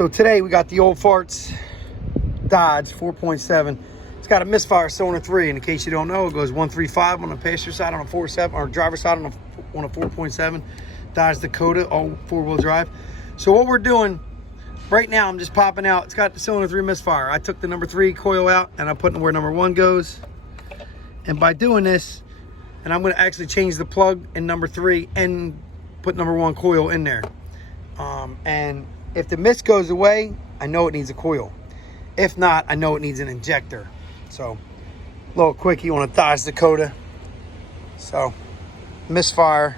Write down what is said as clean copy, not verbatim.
So today we got the old farts Dodge 4.7. It's got a misfire cylinder 3. And in case you don't know, it goes 135 on the passenger side on a 4.7, or driver's side on a 4.7. Dodge Dakota, all four-wheel drive. So what we're doing right now, I'm just popping out. It's got the cylinder 3 misfire. I took the number 3 coil out and I'm putting where number 1 goes. And by doing this, and I'm going to actually change the plug in number 3 and put number 1 coil in there. And if the mist goes away, I know it needs a coil. If not, I know it needs an injector. So, a little quickie on a Dodge Dakota. So, misfire.